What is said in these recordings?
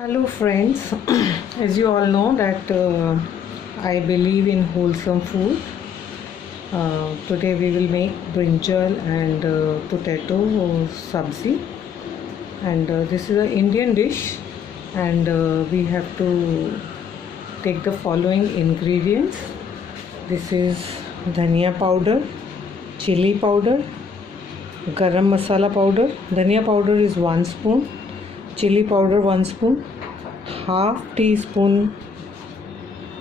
Hello friends, as you all know that I believe in wholesome food. Today we will make brinjal and potato sabzi, and this is an Indian dish, and we have to take the following ingredients. This is dhania powder, chili powder, garam masala powder. Dhania powder is 1 spoon, chili powder 1 spoon, half teaspoon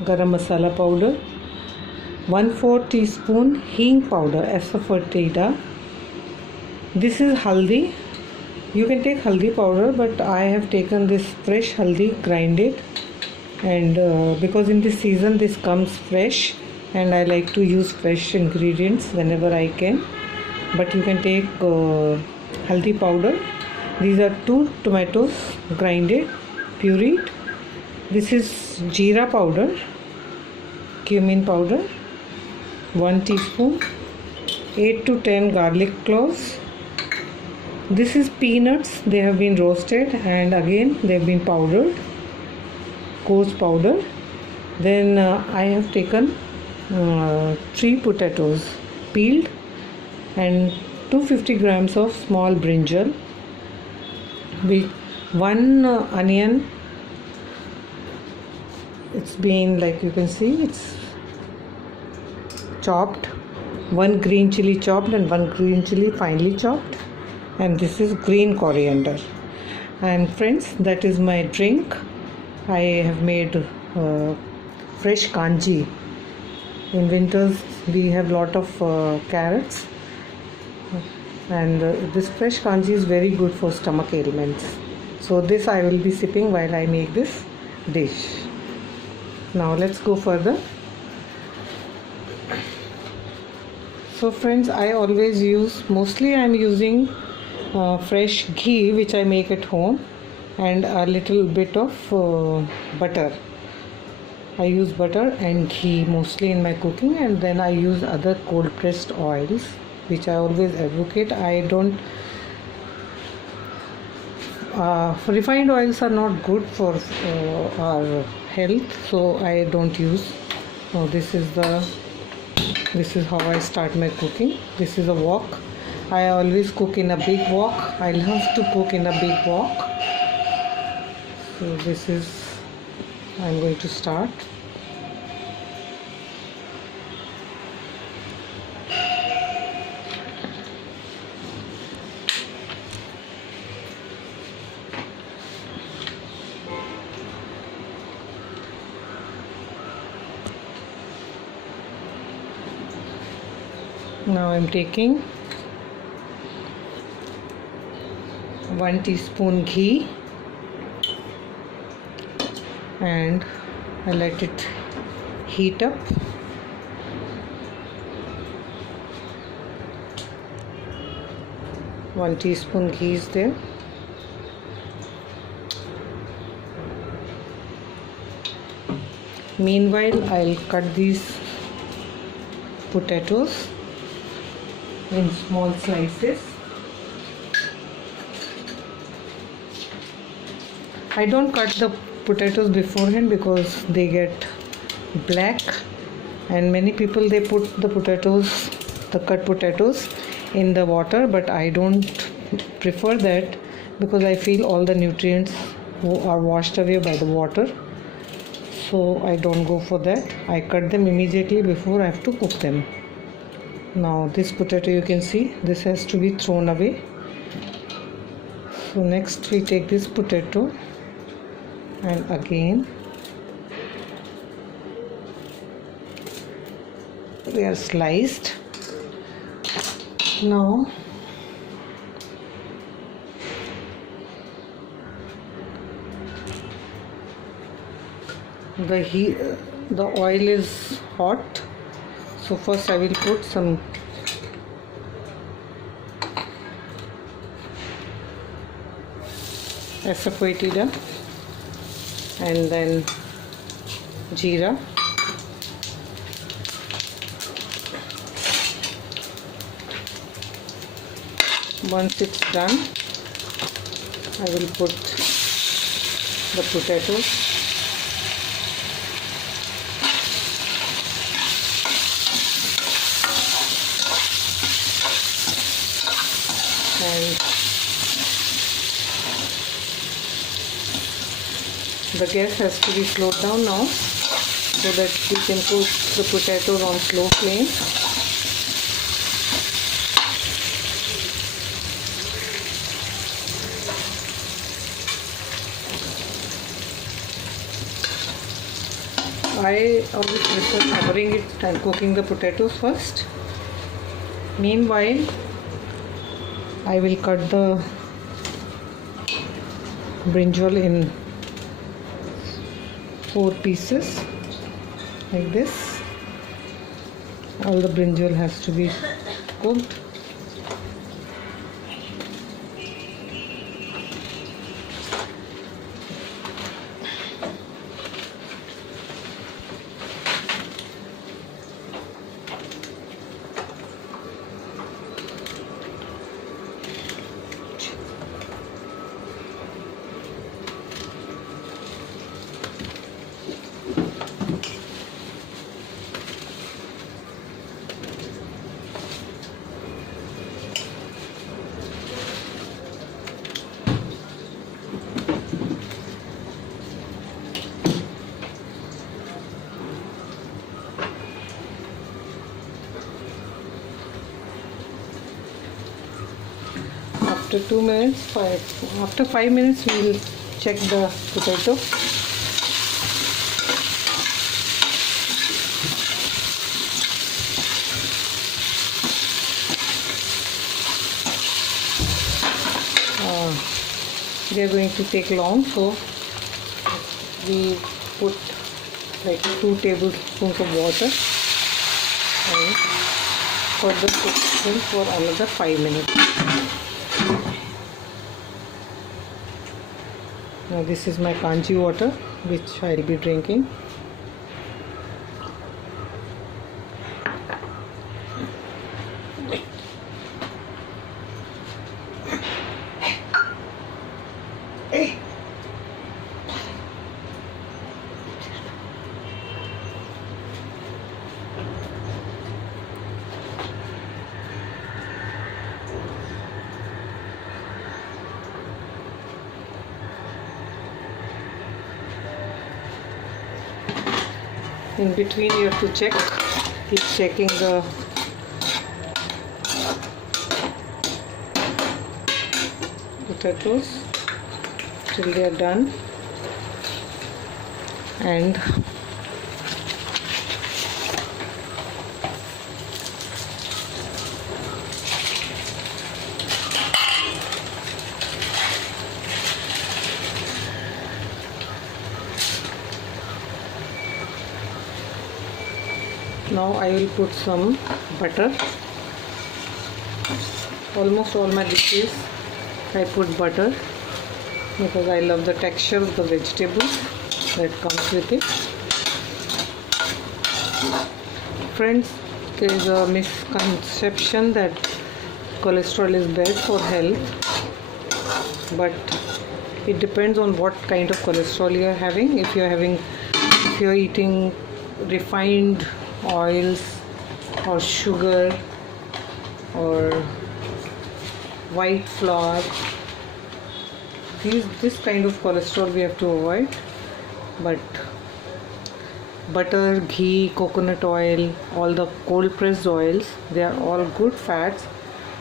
garam masala powder, 1/4 teaspoon hing powder, asafoetida. This is haldi. You can take haldi powder, but I have taken this fresh haldi, grinded, and because in this season this comes fresh, and I like to use fresh ingredients whenever I can. But you can take haldi powder. These are 2 tomatoes, grinded, pureed. This is jeera powder, cumin powder, 1 teaspoon, 8 to 10 garlic cloves. This is peanuts. They have been roasted and again they have been powdered, coarse powder. Then I have taken 3 potatoes peeled and 250 grams of small brinjal, with 1 onion. It's been, like you can see, it's chopped, 1 green chili chopped and 1 green chili finely chopped, and this is green coriander. And friends, that is my drink. I have made fresh kanji. In winters we have lot of carrots, and this fresh kanji is very good for stomach ailments. So this I will be sipping while I make this dish. Now let's go further. So friends, I always use, mostly I am using fresh ghee which I make at home, and a little bit of butter. I use butter and ghee mostly in my cooking, and then I use other cold pressed oils which I always advocate. I don't refined oils are not good for our health, so I don't use. This is how I start my cooking. This is a wok. I always cook in a big wok. I love to cook in a big wok. So this is, I'm going to start. Now I'm taking 1 teaspoon ghee and I let it heat up. One teaspoon ghee is there. Meanwhile, I'll cut these potatoes in small slices. I don't cut the potatoes beforehand because they get black, and many people they put the potatoes, the cut potatoes, in the water, but I don't prefer that because I feel all the nutrients are washed away by the water, so I don't go for that. I cut them immediately before I have to cook them. Now this potato, you can see, this has to be thrown away. So next we take this potato and again they are sliced. Now the oil is hot. So first I will put some asafoetida and then jeera, once it's done I will put the potatoes. And the gas has to be slowed down now so that we can cook the potatoes on slow flame. I always prefer covering it and cooking the potatoes first. Meanwhile, I will cut the brinjal in 4 pieces like this. All the brinjal has to be cooked. After 2 minutes, after 5 minutes, we will check the potato. They are going to take long, so we put like 2 tablespoons of water and further cook them for another 5 minutes. Now this is my kanji water which I will be drinking. In between you have to keep checking the potatoes till they are done. And now I will put some butter. Almost all my dishes I put butter because I love the texture of the vegetables that comes with it. Friends, there is a misconception that cholesterol is bad for health, but it depends on what kind of cholesterol you are having. If you are eating refined oils or sugar or white flour, this kind of cholesterol we have to avoid. But butter, ghee, coconut oil, all the cold pressed oils, they are all good fats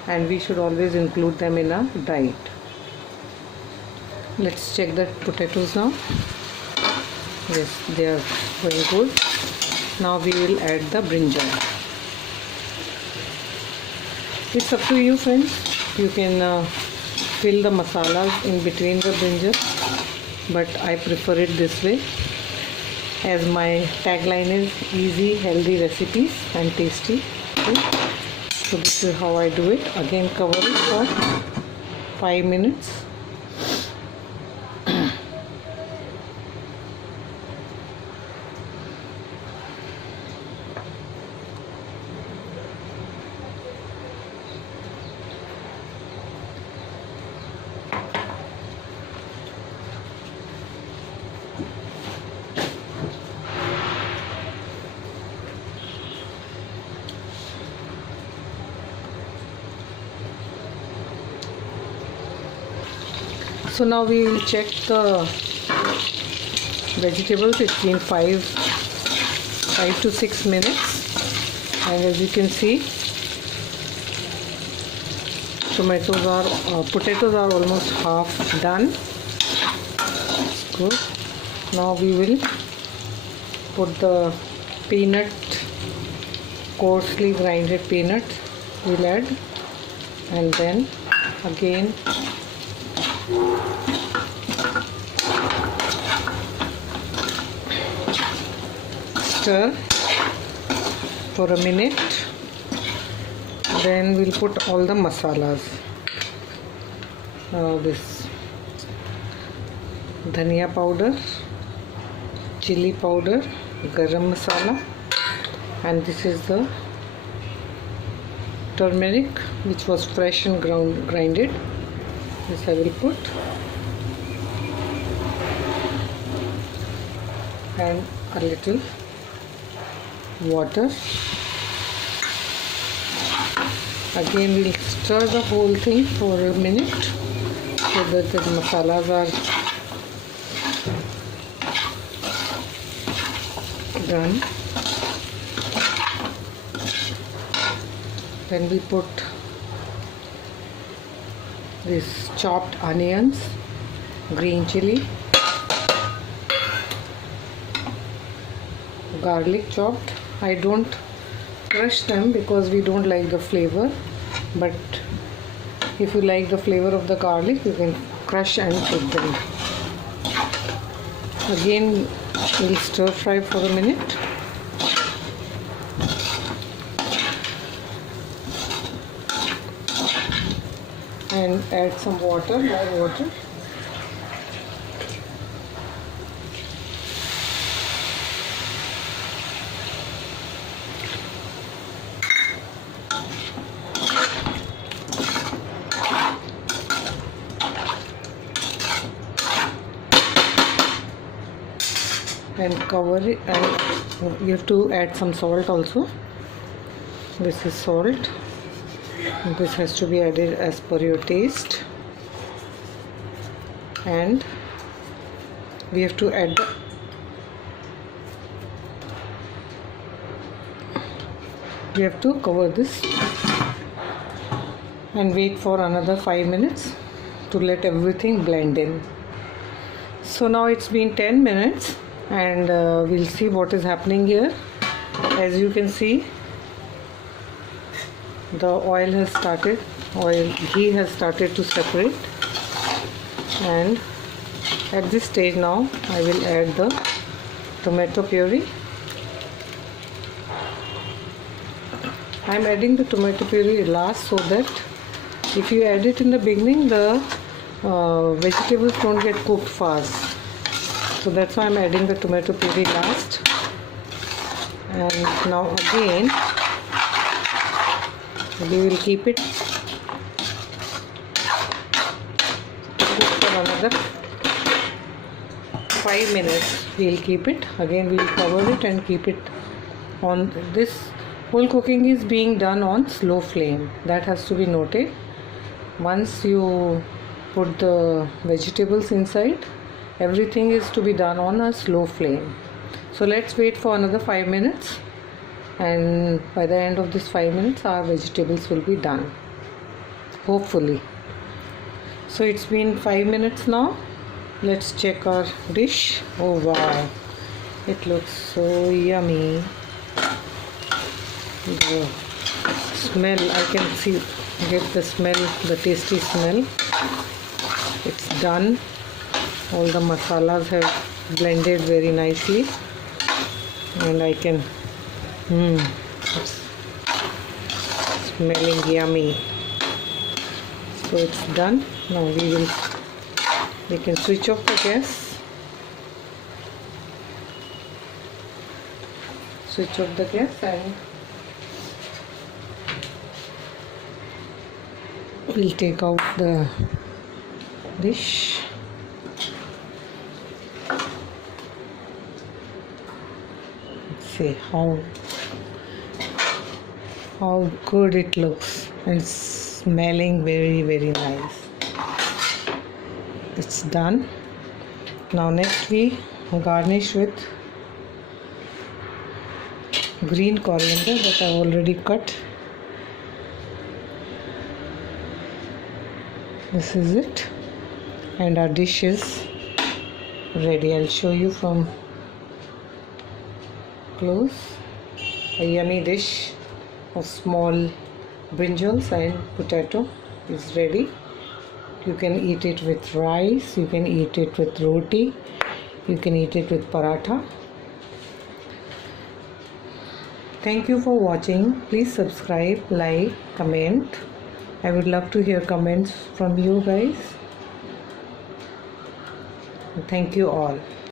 and we should always include them in our diet. Let's check the potatoes now. Yes, they are going good. Now we will add the brinjal. It's up to you, friends. You can fill the masalas in between the brinjal, but I prefer it this way, as my tagline is easy, healthy recipes and tasty food. So this is how I do it. Again, cover it for 5 minutes. So now we will check the vegetables. It's been 5 to 6 minutes, and as you can see, potatoes are almost half done. Good. Now we will put the coarsely grinded peanut. We'll add, and then again stir for a minute. Then we'll put all the masalas. Now this dhania powder, chili powder, garam masala, and this is the turmeric which was fresh and grinded. This I will put, and a little water. Again we'll stir the whole thing for a minute so that the masalas are done. Then we put these chopped onions, green chili, garlic chopped. I don't crush them because we don't like the flavor, but if you like the flavor of the garlic, you can crush and put them. Again we'll stir fry for a minute. And add some water, more water. And cover it, and you have to add some salt also. This is salt. This has to be added as per your taste, and we have to add we have to cover this and wait for another 5 minutes to let everything blend in. So now it's been 10 minutes, and we'll see what is happening here. As you can see, the ghee has started to separate, and at this stage now I will add the tomato puree. I am adding the tomato puree last so that if you add it in the beginning, the vegetables don't get cooked fast. So that's why I am adding the tomato puree last. And now again we will keep it for another 5 minutes. We will keep it. Again we will cover it and keep it on. This whole cooking is being done on slow flame. That has to be noted. Once you put the vegetables inside, everything is to be done on a slow flame. So let's wait for another 5 minutes, and by the end of this 5 minutes our vegetables will be done, hopefully. So it's been 5 minutes now. Let's check our dish. Oh wow, it looks so yummy. The smell, I can get the smell, the tasty smell. It's done. All the masalas have blended very nicely, and I can it's smelling yummy. So it's done. Now we can switch off the gas. Switch off the gas, and we'll take out the dish. See how good it looks, and smelling very, very nice. it's done. Now next we garnish with green coriander that I've already cut. This is it, and our dish is ready. I'll show you from close. A yummy dish of small brinjals and potato is ready. You can eat it with rice, you can eat it with roti, you can eat it with paratha. Thank you for watching. Please subscribe, like, comment. I would love to hear comments from you guys. Thank you all.